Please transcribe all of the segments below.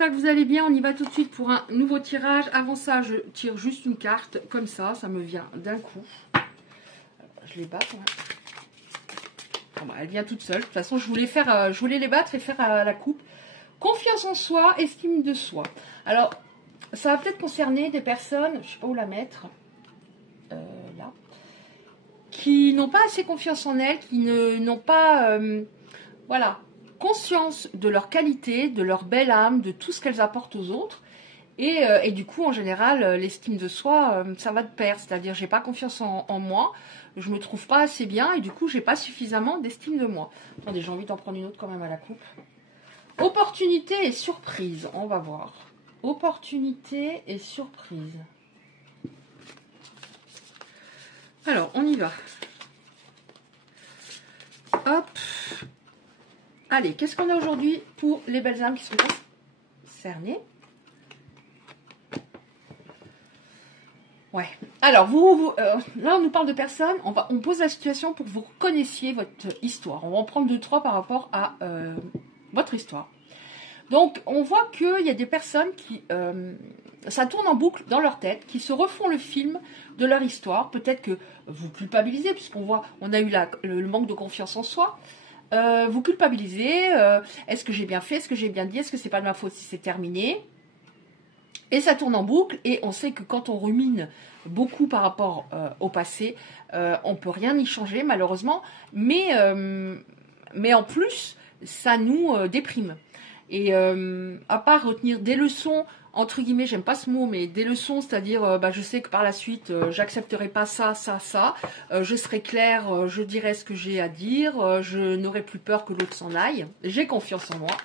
j'espère que vous allez bien. On y va tout de suite pour un nouveau tirage. Avant ça, je tire juste une carte, comme ça me vient d'un coup. Je les bats quand même. Bon, bah, elle vient toute seule. De toute façon, je voulais les battre et faire la coupe. Confiance en soi, estime de soi. Alors, ça va peut-être concerner des personnes, je ne sais pas où la mettre, là, qui n'ont pas assez confiance en elles, qui n'ont pas, voilà, conscience de leur qualité, de leur belle âme, de tout ce qu'elles apportent aux autres. Et du coup, en général, l'estime de soi, ça va de pair. C'est-à-dire, j'ai pas confiance en moi, je me trouve pas assez bien, et du coup, j'ai pas suffisamment d'estime de moi. Attendez, j'ai envie d'en prendre une autre quand même à la coupe. Opportunité et surprise, on va voir. Opportunité et surprise. Alors, on y va. Hop. Allez, qu'est-ce qu'on a aujourd'hui pour les belles âmes qui sont concernées? Ouais. Alors, là, on nous parle de personnes. On pose la situation pour que vous reconnaissiez votre histoire. On va en prendre 2-3 par rapport à votre histoire. Donc, on voit qu'il y a des personnes qui... ça tourne en boucle dans leur tête, qui se refont le film de leur histoire. Peut-être que vous culpabilisez, puisqu'on voit, on a eu le manque de confiance en soi. Vous culpabilisez. Est-ce que j'ai bien fait? Est-ce que j'ai bien dit? Est-ce que c'est pas de ma faute si c'est terminé? Et ça tourne en boucle, et on sait que quand on rumine beaucoup par rapport au passé, on ne peut rien y changer malheureusement, mais en plus, ça nous déprime. Et à part retenir des leçons, entre guillemets, j'aime pas ce mot, mais des leçons, c'est-à-dire, je sais que par la suite, j'accepterai pas ça, je serai claire, je dirai ce que j'ai à dire, je n'aurai plus peur que l'autre s'en aille, j'ai confiance en moi.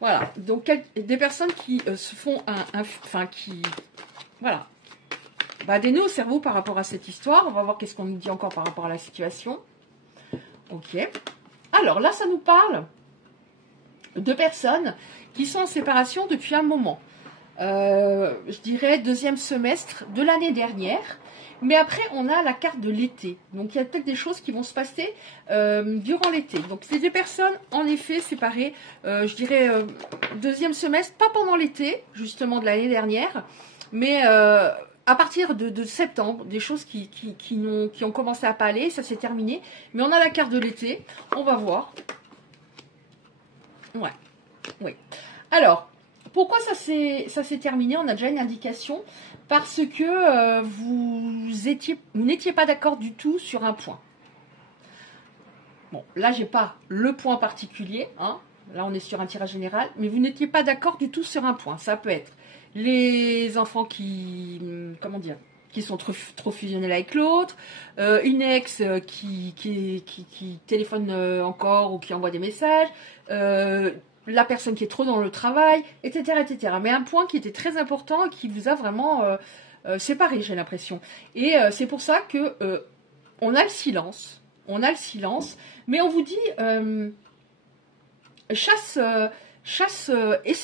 Voilà, donc des personnes qui se font voilà, des nœuds au cerveau par rapport à cette histoire. On va voir qu'est-ce qu'on nous dit encore par rapport à la situation. Ok. Alors là, ça nous parle de personnes qui sont en séparation depuis un moment. Je dirais deuxième semestre de l'année dernière. Mais après, on a la carte de l'été. Donc, il y a peut-être des choses qui vont se passer durant l'été. Donc, c'est des personnes, en effet, séparées, je dirais, deuxième semestre, pas pendant l'été, justement, de l'année dernière, mais à partir de septembre, des choses qui ont commencé à pas aller, ça s'est terminé. Mais on a la carte de l'été, on va voir. Ouais, oui. Alors, pourquoi ça s'est terminé? On a déjà une indication. Parce que vous n'étiez pas d'accord du tout sur un point. Bon, là, j'ai pas le point particulier. Hein. Là, on est sur un tirage général. Mais vous n'étiez pas d'accord du tout sur un point. Ça peut être les enfants qui... Comment dire? Qui sont trop fusionnels avec l'autre. Une ex qui téléphone encore ou qui envoie des messages. La personne qui est trop dans le travail, etc., etc. Mais un point qui était très important et qui vous a vraiment séparé, j'ai l'impression. Et c'est pour ça que on a le silence. On a le silence. Mais on vous dit, essaie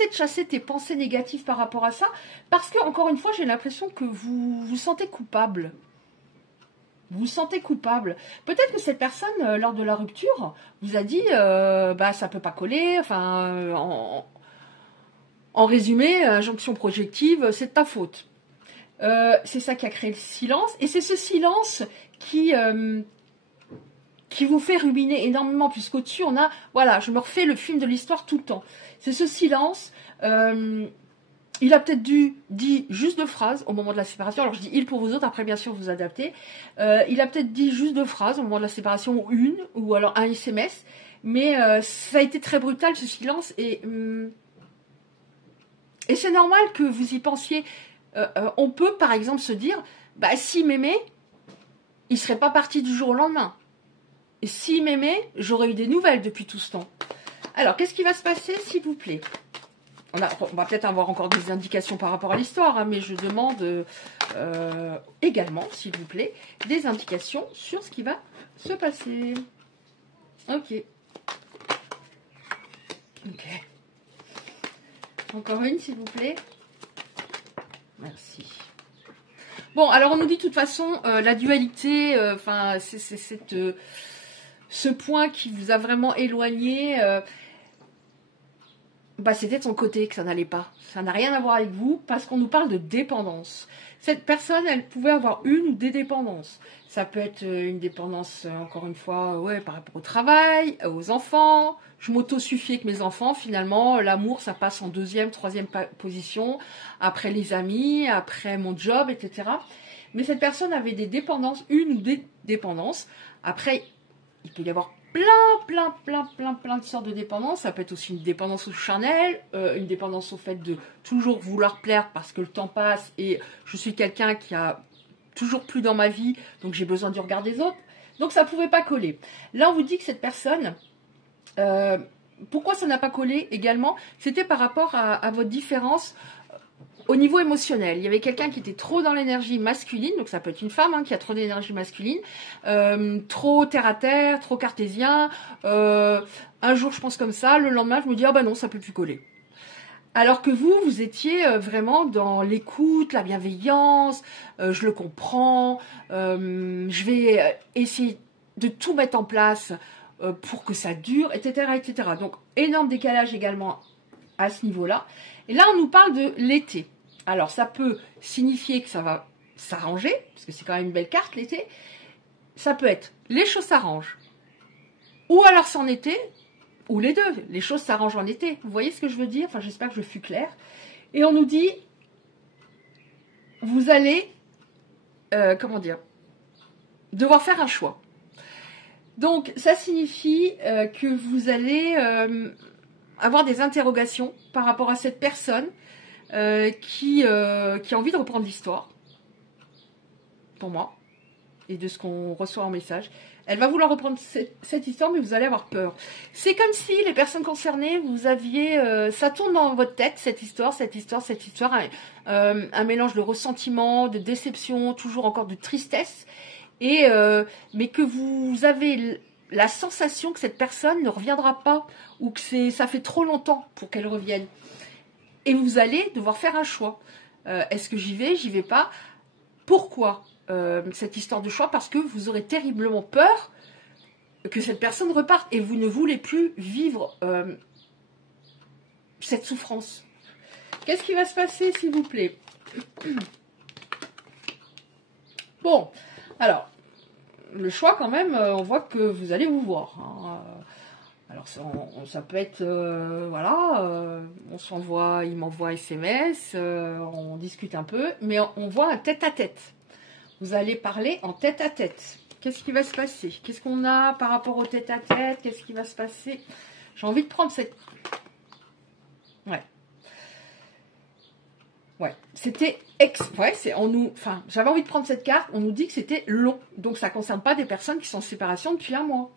de chasser tes pensées négatives par rapport à ça. Parce que, encore une fois, j'ai l'impression que vous vous sentez coupable. Vous vous sentez coupable. Peut-être que cette personne, lors de la rupture, vous a dit ça peut pas coller. Enfin, en résumé, injonction projective, c'est de ta faute. C'est ça qui a créé le silence. Et c'est ce silence qui vous fait ruminer énormément. Puisqu'au-dessus, on a... Voilà, je me refais le film de l'histoire tout le temps. C'est ce silence... il a peut-être dit juste 2 phrases au moment de la séparation. Alors, je dis il pour vous autres. Après, bien sûr, vous adaptez. Il a peut-être dit juste 2 phrases au moment de la séparation, ou alors un SMS. Mais ça a été très brutal, ce silence. Et c'est normal que vous y pensiez. On peut, par exemple, se dire, s'il m'aimait, il ne serait pas parti du jour au lendemain. Et s'il m'aimait, j'aurais eu des nouvelles depuis tout ce temps. Alors, qu'est-ce qui va se passer, s'il vous plaît? On va peut-être avoir encore des indications par rapport à l'histoire, hein, mais je demande également, s'il vous plaît, des indications sur ce qui va se passer. Ok. Ok. Encore une, s'il vous plaît. Merci. Bon, alors on nous dit de toute façon, la dualité, c'est ce point qui vous a vraiment éloigné... bah, c'était de son côté que ça n'allait pas. Ça n'a rien à voir avec vous parce qu'on nous parle de dépendance. Cette personne, elle pouvait avoir une ou des dépendances. Ça peut être une dépendance, encore une fois, ouais, par rapport au travail, aux enfants. Je m'auto-suffis avec mes enfants. Finalement, l'amour, ça passe en deuxième, troisième position. Après les amis, après mon job, etc. Mais cette personne avait des dépendances, une ou des dépendances. Après, il peut y avoir plein de sortes de dépendances. Ça peut être aussi une dépendance au charnel, une dépendance au fait de toujours vouloir plaire parce que le temps passe et je suis quelqu'un qui a toujours plus dans ma vie, donc j'ai besoin du regard des autres. Donc ça ne pouvait pas coller. Là, on vous dit que cette personne, pourquoi ça n'a pas collé également, c'était par rapport à votre différence au niveau émotionnel. Il y avait quelqu'un qui était trop dans l'énergie masculine, donc ça peut être une femme qui a trop d'énergie masculine, trop terre à terre, trop cartésien. Un jour je pense comme ça, le lendemain je me dis ah bah non, ça peut plus coller. Alors que vous étiez vraiment dans l'écoute, la bienveillance, je le comprends, je vais essayer de tout mettre en place pour que ça dure, etc., etc. Donc énorme décalage également à ce niveau-là. Et là on nous parle de l'été. Alors, ça peut signifier que ça va s'arranger, parce que c'est quand même une belle carte, l'été. Ça peut être les choses s'arrangent, ou alors c'est en été, ou les deux. Les choses s'arrangent en été. Vous voyez ce que je veux dire? Enfin, j'espère que je suis claire. Et on nous dit, vous allez, comment dire, devoir faire un choix. Donc, ça signifie que vous allez avoir des interrogations par rapport à cette personne qui a envie de reprendre l'histoire, pour moi, et de ce qu'on reçoit en message. Elle va vouloir reprendre cette histoire, mais vous allez avoir peur. C'est comme si les personnes concernées, vous aviez... ça tourne dans votre tête, cette histoire, un mélange de ressentiment, de déception, toujours encore de tristesse, mais que vous avez la sensation que cette personne ne reviendra pas, ou que ça fait trop longtemps pour qu'elle revienne. Et vous allez devoir faire un choix. Est-ce que j'y vais pas? Pourquoi cette histoire de choix? Parce que vous aurez terriblement peur que cette personne reparte et vous ne voulez plus vivre cette souffrance. Qu'est-ce qui va se passer, s'il vous plaît? Bon, alors, le choix quand même, on voit que vous allez vous voir. Alors ça peut être, on s'envoie, il m'envoie SMS, on discute un peu, mais on voit un tête-à-tête. Vous allez parler en tête-à-tête. Qu'est-ce qui va se passer? Qu'est-ce qu'on a par rapport au tête-à-tête? Qu'est-ce qui va se passer? J'ai envie de prendre cette... Ouais, c'était... j'avais envie de prendre cette carte, on nous dit que c'était long, donc ça ne concerne pas des personnes qui sont en séparation depuis un mois.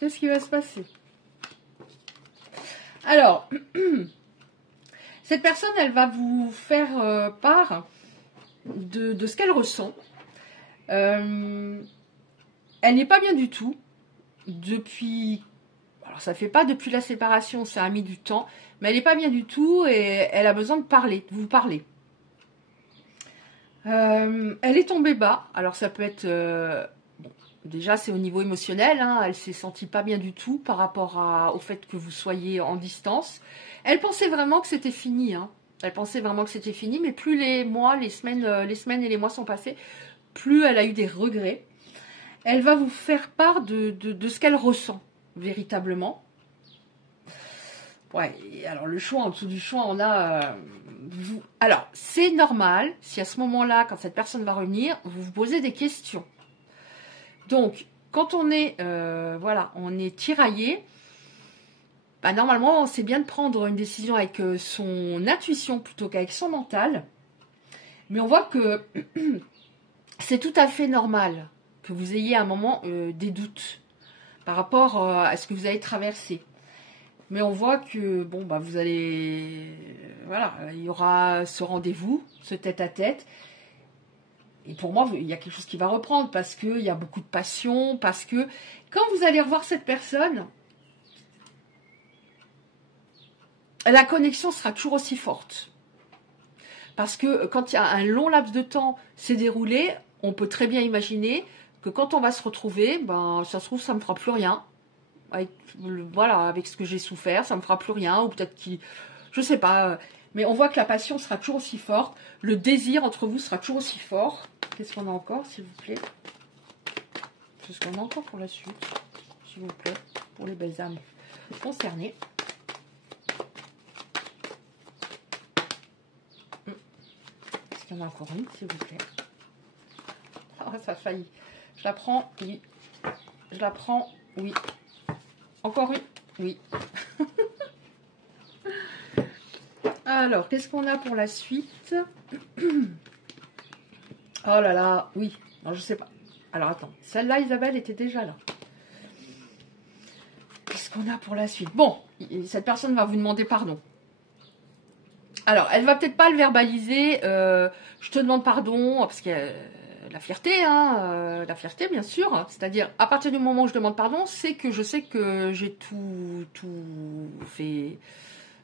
Qu'est-ce qui va se passer? Alors, cette personne, elle va vous faire part de ce qu'elle ressent. Elle n'est pas bien du tout depuis... Alors, ça ne fait pas depuis la séparation, ça a mis du temps, mais elle n'est pas bien du tout et elle a besoin de vous parler. Elle est tombée bas. Alors, ça peut être... déjà, c'est au niveau émotionnel, elle s'est sentie pas bien du tout par rapport au fait que vous soyez en distance. Elle pensait vraiment que c'était fini, Elle pensait vraiment que c'était fini, mais plus les semaines et les mois sont passés, plus elle a eu des regrets. Elle va vous faire part de ce qu'elle ressent, véritablement. Ouais, alors le choix, en dessous du choix, on a... Alors, c'est normal, si à ce moment-là, quand cette personne va revenir, vous vous posez des questions. Donc, quand on est, on est tiraillé, normalement, c'est bien de prendre une décision avec son intuition plutôt qu'avec son mental. Mais on voit que c'est tout à fait normal que vous ayez à un moment des doutes par rapport à ce que vous avez traversé. Mais on voit que, vous allez... il y aura ce rendez-vous, ce tête-à-tête. Et pour moi, il y a quelque chose qui va reprendre parce qu'il y a beaucoup de passion, parce que quand vous allez revoir cette personne, la connexion sera toujours aussi forte. Parce que quand il y a un long laps de temps s'est déroulé, on peut très bien imaginer que quand on va se retrouver, ça se trouve, ça ne me fera plus rien. avec, voilà, avec ce que j'ai souffert, ça me fera plus rien, ou peut-être qu'il, je sais pas, mais on voit que la passion sera toujours aussi forte, le désir entre vous sera toujours aussi fort. Qu'est-ce qu'on a encore, s'il vous plaît? Qu'est-ce qu'on a encore pour la suite, s'il vous plaît, pour les belles âmes concernées? Est-ce qu'il y en a encore une, s'il vous plaît? Ah, ça a failli. Je la prends, oui. Je la prends, oui. Encore une, oui. Alors, qu'est-ce qu'on a pour la suite? Oh là là, oui. Non, je sais pas. Alors, attends. Celle-là, Isabelle, était déjà là. Qu'est-ce qu'on a pour la suite? Bon, cette personne va vous demander pardon. Alors, elle va peut-être pas le verbaliser. Je te demande pardon, parce que la fierté, hein, la fierté, bien sûr. C'est-à-dire, à partir du moment où je demande pardon, c'est que je sais que j'ai tout fait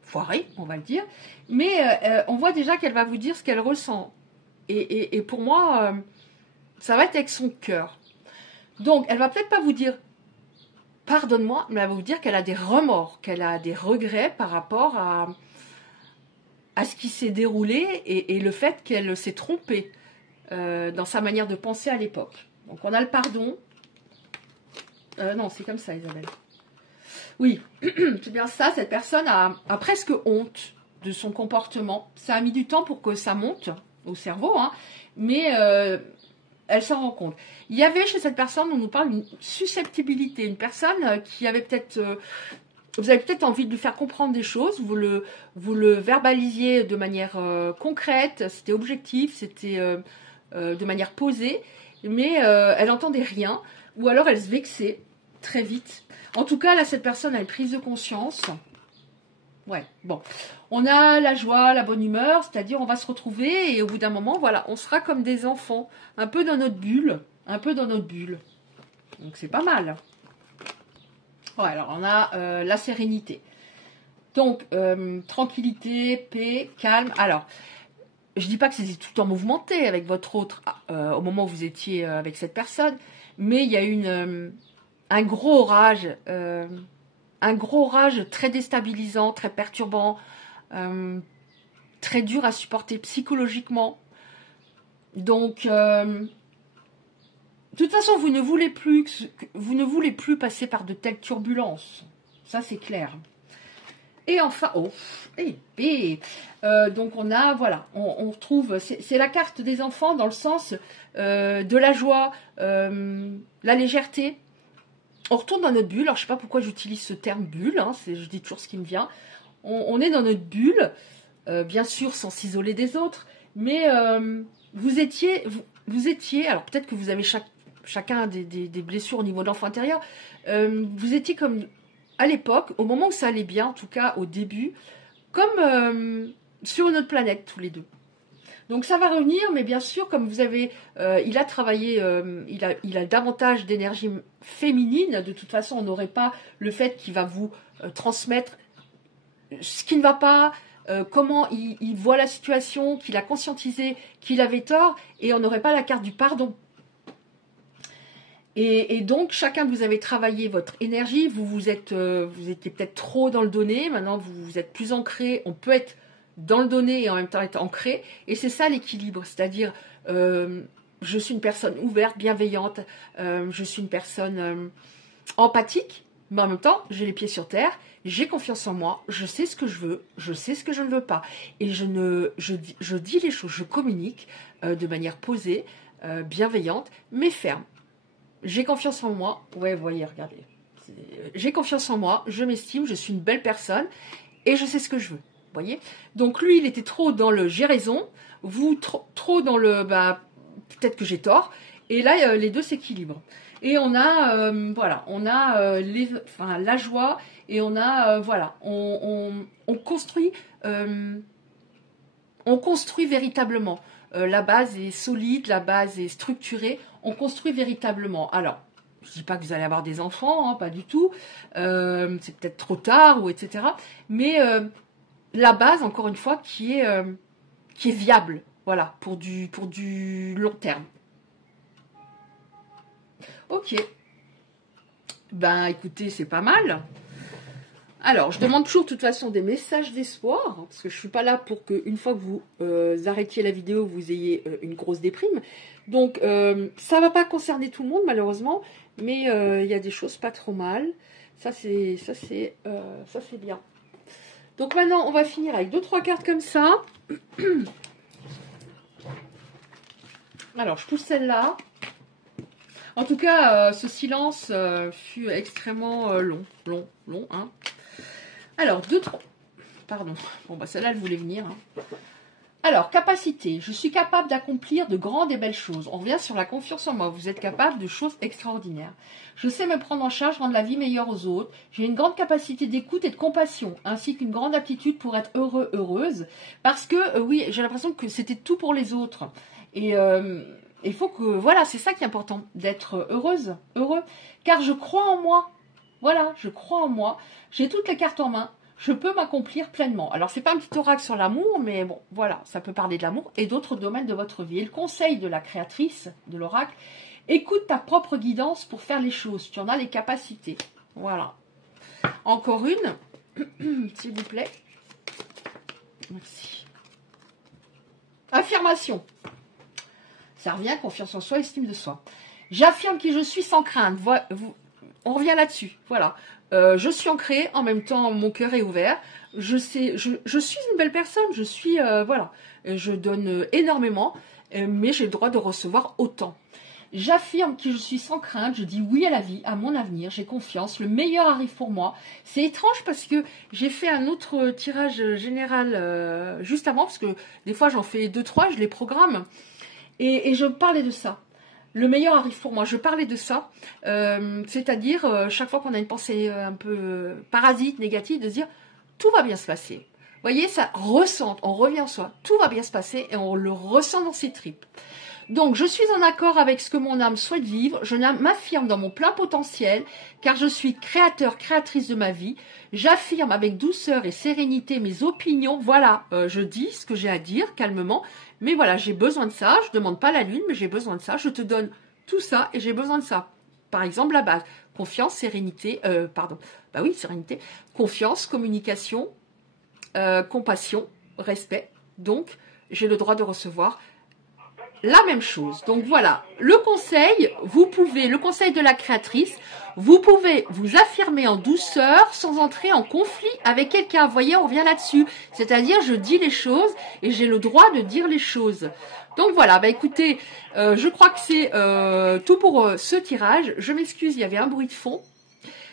foirer, on va le dire. Mais on voit déjà qu'elle va vous dire ce qu'elle ressent. Et pour moi, ça va être avec son cœur. Donc, elle va peut-être pas vous dire pardonne-moi, mais elle va vous dire qu'elle a des remords, qu'elle a des regrets par rapport à ce qui s'est déroulé et le fait qu'elle s'est trompée dans sa manière de penser à l'époque. Donc, on a le pardon. Non, c'est comme ça, Isabelle. Oui, c'est bien ça. Cette personne a presque honte de son comportement. Ça a mis du temps pour que ça monte au cerveau, hein, mais elle s'en rend compte. Il y avait chez cette personne, on nous parle d'une susceptibilité, une personne qui avait peut-être, vous avez peut-être envie de lui faire comprendre des choses, vous le verbalisiez de manière concrète, c'était objectif, c'était de manière posée, mais elle n'entendait rien, ou alors elle se vexait très vite. En tout cas, là, cette personne a une prise de conscience. Ouais, bon. On a la joie, la bonne humeur, c'est-à-dire on va se retrouver et au bout d'un moment, voilà, on sera comme des enfants, un peu dans notre bulle, un peu dans notre bulle. Donc c'est pas mal. Ouais, alors on a la sérénité. Donc, tranquillité, paix, calme. Alors, je dis pas que c'était tout en mouvementé avec votre autre au moment où vous étiez avec cette personne, mais il y a un gros orage. Un gros orage très déstabilisant, très perturbant, très dur à supporter psychologiquement. Donc, de toute façon, vous ne voulez plus passer par de telles turbulences. Ça, c'est clair. Et enfin, donc on a, voilà, on retrouve, c'est la carte des enfants dans le sens de la joie, la légèreté. On retourne dans notre bulle. Alors, je ne sais pas pourquoi j'utilise ce terme bulle. Hein, je dis toujours ce qui me vient. On est dans notre bulle, bien sûr, sans s'isoler des autres. Mais vous étiez... Alors, peut-être que vous avez chacun des blessures au niveau de l'enfant intérieur. Vous étiez comme... À l'époque, au moment où ça allait bien, en tout cas au début, comme sur une autre planète, tous les deux. Donc ça va revenir, mais bien sûr, comme vous avez, il a travaillé, il a davantage d'énergie féminine. De toute façon, on n'aurait pas le fait qu'il va vous transmettre ce qui ne va pas, comment il voit la situation, qu'il a conscientisé qu'il avait tort, et on n'aurait pas la carte du pardon. Et donc, chacun de vous avez travaillé votre énergie, vous étiez peut-être trop dans le donné, maintenant vous êtes plus ancré, on peut être dans le donné et en même temps être ancré, et c'est ça l'équilibre, c'est-à-dire je suis une personne ouverte, bienveillante, je suis une personne empathique, mais en même temps j'ai les pieds sur terre, j'ai confiance en moi, je sais ce que je veux, je sais ce que je ne veux pas, et je dis les choses, je communique de manière posée, bienveillante, mais ferme. J'ai confiance en moi, ouais, vous voyez, regardez, j'ai confiance en moi, je m'estime, je suis une belle personne, et je sais ce que je veux. Voyez. Donc lui, il était trop dans le j'ai raison, vous trop dans le peut-être que j'ai tort, et là les deux s'équilibrent. Et on a voilà, on a la joie, et on a voilà, on construit véritablement. La base est solide, la base est structurée, on construit véritablement. Alors, je ne dis pas que vous allez avoir des enfants, hein, pas du tout, c'est peut-être trop tard, ou etc. Mais la base, encore une fois, qui est viable, voilà, pour du long terme. Ok. Ben écoutez, c'est pas mal. Alors, je demande toujours de toute façon des messages d'espoir, parce que je ne suis pas là pour qu'une fois que vous arrêtiez la vidéo, vous ayez une grosse déprime. Donc, ça ne va pas concerner tout le monde, malheureusement, mais il y a des choses pas trop mal. Ça, c'est bien. Donc maintenant, on va finir avec 2-3 cartes comme ça. Alors, je pousse celle-là. En tout cas, ce silence fut extrêmement long, hein. Alors, 2-3... Pardon. Bon, bah celle-là, elle voulait venir. Hein. Alors, capacité. Je suis capable d'accomplir de grandes et belles choses. On revient sur la confiance en moi. Vous êtes capable de choses extraordinaires. Je sais me prendre en charge, rendre la vie meilleure aux autres. J'ai une grande capacité d'écoute et de compassion, ainsi qu'une grande aptitude pour être heureux, heureuse. Parce que, oui, j'ai l'impression que c'était tout pour les autres. Et il faut que, voilà, c'est ça qui est important, d'être heureuse, heureux. Car je crois en moi. Voilà, je crois en moi. J'ai toutes les cartes en main. Je peux m'accomplir pleinement. Alors, c'est pas un petit oracle sur l'amour, mais bon, voilà, ça peut parler de l'amour et d'autres domaines de votre vie. Et le conseil de la créatrice de l'oracle, écoute ta propre guidance pour faire les choses. Tu en as les capacités. Voilà. Encore une, s'il vous plaît. Merci. Affirmation. Ça revient, confiance en soi, estime de soi. J'affirme qui je suis sans crainte. On revient là-dessus. Voilà. Je suis ancrée, en même temps, mon cœur est ouvert. Je suis une belle personne. Je suis, voilà. Je donne énormément, mais j'ai le droit de recevoir autant. J'affirme que je suis sans crainte. Je dis oui à la vie, à mon avenir. J'ai confiance. Le meilleur arrive pour moi. C'est étrange parce que j'ai fait un autre tirage général juste avant, parce que des fois, j'en fais 2-3, je les programme. Et je parlais de ça. Le meilleur arrive pour moi. Je parlais de ça. C'est-à-dire, chaque fois qu'on a une pensée un peu parasite, négative, de se dire, tout va bien se passer. Vous voyez, ça ressent, on revient en soi. Tout va bien se passer et on le ressent dans ses tripes. Donc, je suis en accord avec ce que mon âme souhaite vivre. Je m'affirme dans mon plein potentiel, car je suis créateur, créatrice de ma vie. J'affirme avec douceur et sérénité mes opinions. Voilà, je dis ce que j'ai à dire, calmement. Mais voilà, j'ai besoin de ça. Je ne demande pas la lune, mais j'ai besoin de ça. Je te donne tout ça et j'ai besoin de ça. Par exemple, la base. Confiance, sérénité, bah oui, sérénité. Confiance, communication, compassion, respect. Donc, j'ai le droit de recevoir la même chose. Donc voilà, le conseil de la créatrice, vous pouvez vous affirmer en douceur sans entrer en conflit avec quelqu'un. Vous voyez, on revient là-dessus. C'est-à-dire, je dis les choses et j'ai le droit de dire les choses. Donc voilà, bah écoutez, je crois que c'est tout pour ce tirage. Je m'excuse, il y avait un bruit de fond.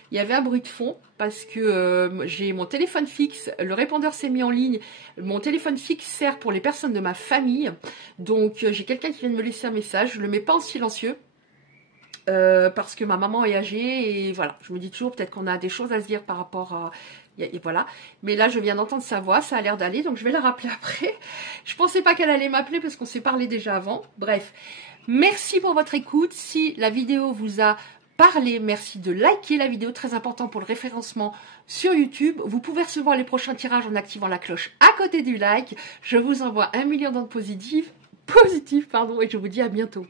Il y avait un bruit de fond parce que j'ai mon téléphone fixe, le répondeur s'est mis en ligne. Mon téléphone fixe sert pour les personnes de ma famille. Donc j'ai quelqu'un qui vient de me laisser un message. Je ne le mets pas en silencieux parce que ma maman est âgée et voilà. Je me dis toujours peut-être qu'on a des choses à se dire par rapport à... Et voilà. Mais là, je viens d'entendre sa voix, ça a l'air d'aller, donc je vais la rappeler après. Je ne pensais pas qu'elle allait m'appeler parce qu'on s'est parlé déjà avant. Bref, merci pour votre écoute. Si la vidéo vous a parlé, merci de liker la vidéo, très important pour le référencement sur YouTube. Vous pouvez recevoir les prochains tirages en activant la cloche à côté du like. Je vous envoie 1 million d'ondes positives, et je vous dis à bientôt.